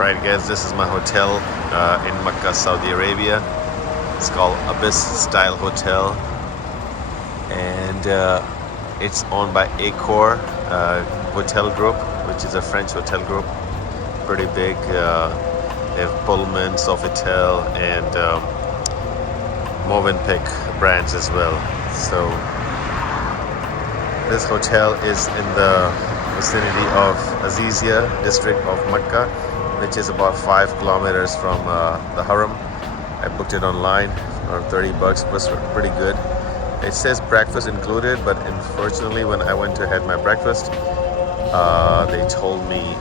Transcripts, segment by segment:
Alright guys, this is my hotel in Mecca, Saudi Arabia. It's called Ibis Style Hotel, and it's owned by Accor Hotel Group, which is a French hotel group. Pretty big. They have Pullman, Sofitel, and Movenpick brands as well. So this hotel is in the vicinity of Aziziya district of Mecca, which is about 5 kilometers from the Haram. I booked it online for $30. It was pretty good. It says breakfast included, but unfortunately when I went to have my breakfast, they told me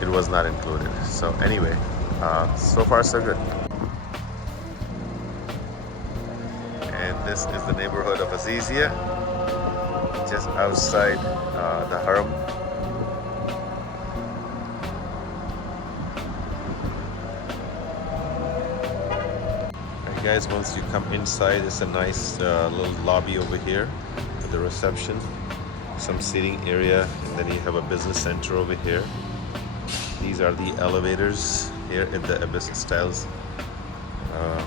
it was not included. So anyway, so far so good. And this is the neighborhood of Aziziya, just outside the Haram. Alright guys, once you come inside, it's a nice little lobby over here with the reception, some seating area, and then you have a business center over here. These are the elevators here at the Ibis Style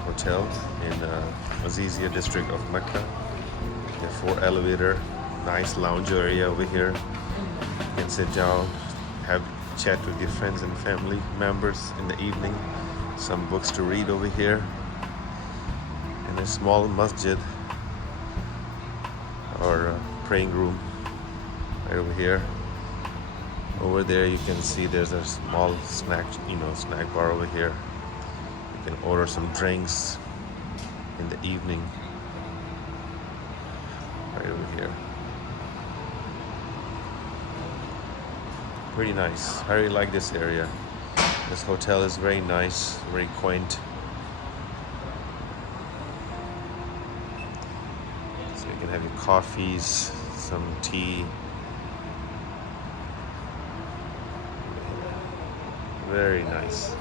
Hotel in Aziziya district of Mecca. You have 4 elevator, nice lounge area over here. You can sit down, have chat with your friends and family members in the evening. Some books to read over here. And a small masjid or praying room right over here. Over there you can see there's a small snack bar over here. You can order some drinks in the evening right over here. Pretty nice. I really like this area. This hotel is very nice, very quaint. So you can have your coffees, some tea. Very nice.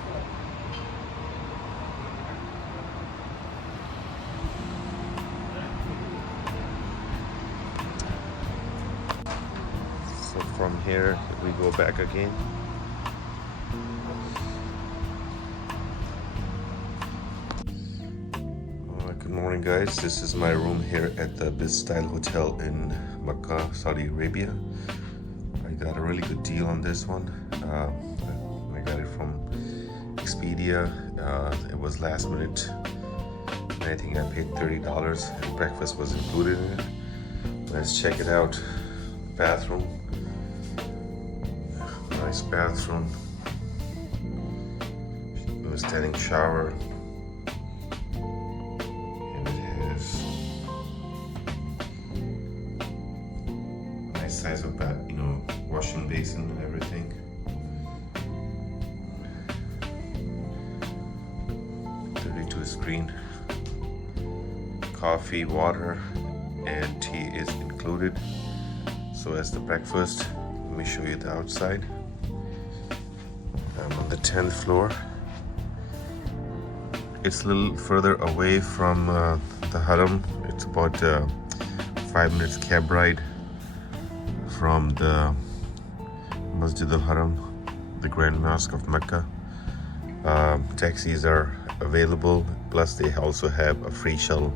So from here we go back again. Good morning guys, this is my room here at the Ibis Style Hotel in Mecca, Saudi Arabia. I got a really good deal on this one. I got it from Expedia. It was last minute, and I think I paid $30 and breakfast was included in it. Let's check it out. Bathroom, nice bathroom, standing shower, and it has nice size of bath, washing basin and everything. 32 screen. Coffee, water, and tea is included. So as the breakfast, let me show you the outside. I'm on the 10th floor. It's a little further away from the Haram. It's about 5 minutes cab ride from the Masjid al-Haram, the Grand Mosque of Mecca. Taxis are available, plus they also have a free shuttle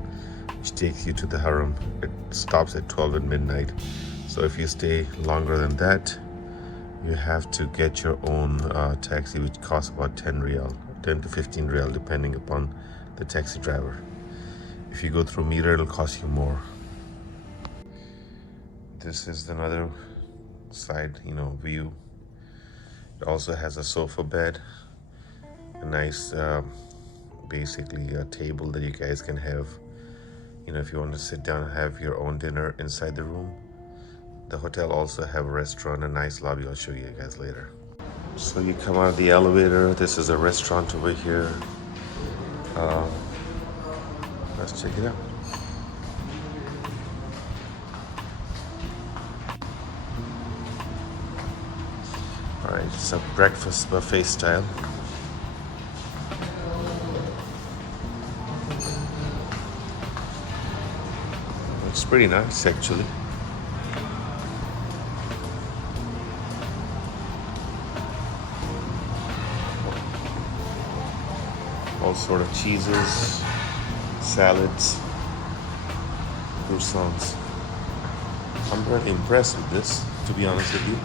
which takes you to the Haram. It stops at 12 at midnight. So if you stay longer than that, you have to get your own taxi, which costs about 10 to 15 riyal, depending upon the taxi driver. If you go through meter, it'll cost you more. This is another side, view. It also has a sofa bed, a nice, basically a table that you guys can have, if you want to sit down and have your own dinner inside the room. The hotel also have a restaurant, a nice lobby. I'll show you guys later. So you come out of the elevator. This is a restaurant over here. Let's check it out. All right, it's a breakfast buffet style. It's pretty nice actually. all sort of cheeses, salads, croissants. I'm really impressed with this, to be honest with you.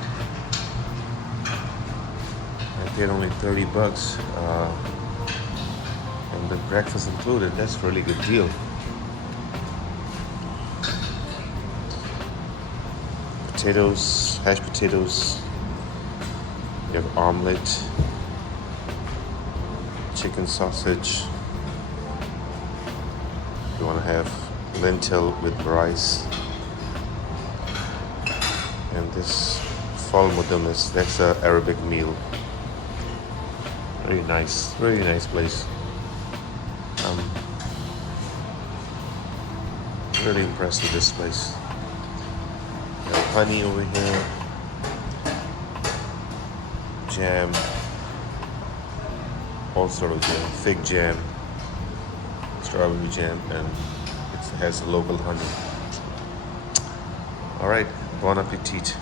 I paid only $30, and the breakfast included. That's a really good deal. Potatoes, hashed potatoes. You have omelet, chicken sausage. You want to have lentil with rice. And this fal mudamis, that's an Arabic meal. Very nice place. I'm really impressed with this place. We have honey over here, jam, all sort of jam, fig jam, strawberry jam, and it has local honey. All right, bon appetit.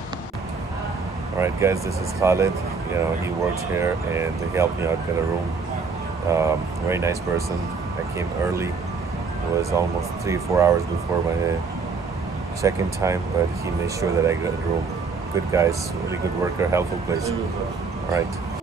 All right, guys, this is Khalid. You know, he works here and he helped me out get a room. Very nice person. I came early. It was almost 3 or 4 hours before my check-in time, but he made sure that I got a room. Good guys, really good worker, helpful place. All right.